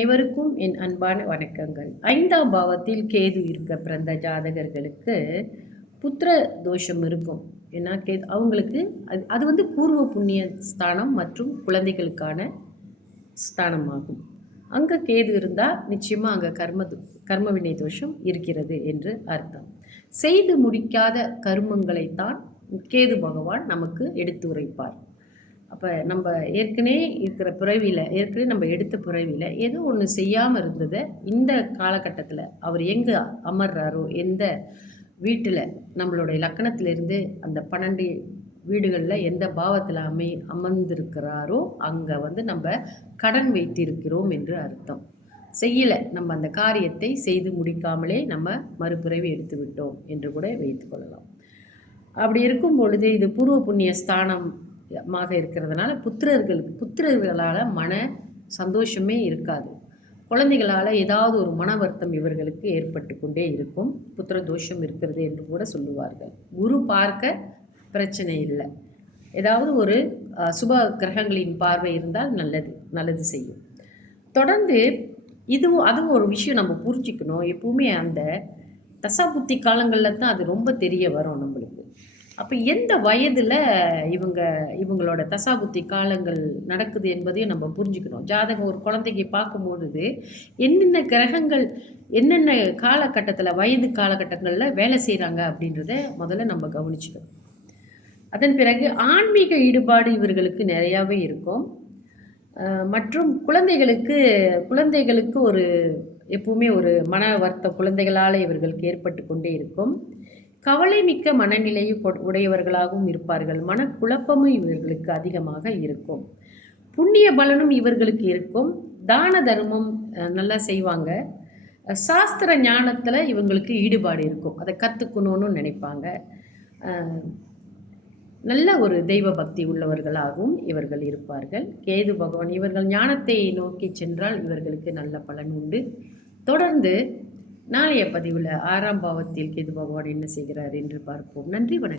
அனைவருக்கும் என் அன்பான வணக்கங்கள். 5ஆம் பாவத்தில் கேது இருக்க பிறந்த ஜாதகர்களுக்கு புத்திர தோஷம் இருக்கும். ஏன்னா அவங்களுக்கு அது வந்து பூர்வ புண்ணிய ஸ்தானம் மற்றும் குழந்தைகளுக்கான ஸ்தானமாகும். அங்கே கேது இருந்தால் நிச்சயமாக அங்கே கர்ம வினை தோஷம் இருக்கிறது என்று அர்த்தம். செய்து முடிக்காத கர்மங்களைத்தான் கேது பகவான் நமக்கு எடுத்துரைப்பார். அப்போ நம்ம ஏற்கனவே நம்ம எடுத்த பிறவியில் ஏதோ ஒன்று செய்யாமல் இருந்ததை இந்த காலகட்டத்தில் அவர் எங்கே அமர்றாரோ, எந்த வீட்டில் நம்மளுடைய லக்கணத்திலிருந்து அந்த 12 வீடுகளில் எந்த பாவத்தில் அமர்ந்திருக்கிறாரோ அங்கே வந்து நம்ம கடன் வைத்திருக்கிறோம் என்று அர்த்தம். செய்யலை, நம்ம அந்த காரியத்தை செய்து முடிக்காமலே நம்ம மறுபிறவி எடுத்து விட்டோம் என்று கூட வைத்துக்கொள்ளலாம். அப்படி இருக்கும் பொழுது இது பூர்வ புண்ணிய ஸ்தானமாக இருக்கிறதுனால புத்திரர்களால் மன சந்தோஷமே இருக்காது. குழந்தைகளால் ஏதாவது ஒரு மன வருத்தம் இவர்களுக்கு ஏற்பட்டு கொண்டே இருக்கும். புத்திர தோஷம் இருக்கிறது என்று கூட சொல்லுவார்கள். குரு பார்க்க பிரச்சனை இல்லை, ஏதாவது ஒரு சுப கிரகங்களின் பார்வை இருந்தால் நல்லது செய்யும். தொடர்ந்து அதுவும் ஒரு விஷயம் நம்ம புரிஞ்சிக்கணும். எப்பவுமே அந்த தசாபுத்தி காலங்களில் தான் அது ரொம்ப தெரிய வரும் நம்மளுக்கு. அப்போ எந்த வயதில் இவங்களோட தசாபுத்தி காலங்கள் நடக்குது என்பதையும் நம்ம புரிஞ்சுக்கணும். ஜாதகம் ஒரு குழந்தைக்கு பார்க்கும்பொழுது என்னென்ன கிரகங்கள் என்னென்ன காலகட்டத்தில் வயது காலகட்டங்களில் வேலை செய்கிறாங்க அப்படின்றத முதல்ல நம்ம கவனிச்சுக்கணும். அதன் பிறகு ஆன்மீக ஈடுபாடு இவர்களுக்கு நிறையாவே இருக்கும். மற்றும் குழந்தைகளுக்கு ஒரு எப்பவுமே ஒரு மன வருத்தம் குழந்தைகளால் இவர்களுக்கு ஏற்பட்டு கொண்டே இருக்கும். கவலை மிக்க மனநிலையை உடையவர்களாகவும் இருப்பார்கள். மனக்குழப்பமும் இவர்களுக்கு அதிகமாக இருக்கும். புண்ணிய பலனும் இவர்களுக்கு இருக்கும். தான தர்மம் நல்லா செய்வாங்க. சாஸ்திர ஞானத்தில் இவங்களுக்கு ஈடுபாடு இருக்கும். அதை கற்றுக்கணும்னு நினைப்பாங்க. நல்ல ஒரு தெய்வ பக்தி உள்ளவர்களாகவும் இவர்கள் இருப்பார்கள். கேது பகவான் இவர்கள் ஞானத்தை நோக்கி சென்றால் இவர்களுக்கு நல்ல பலன் உண்டு. தொடர்ந்து நாளைய பதிவில் 6ஆம் பாவத்தில் கேது பகவான் என்ன செய்கிறார் என்று பார்ப்போம். நன்றி, வணக்கம்.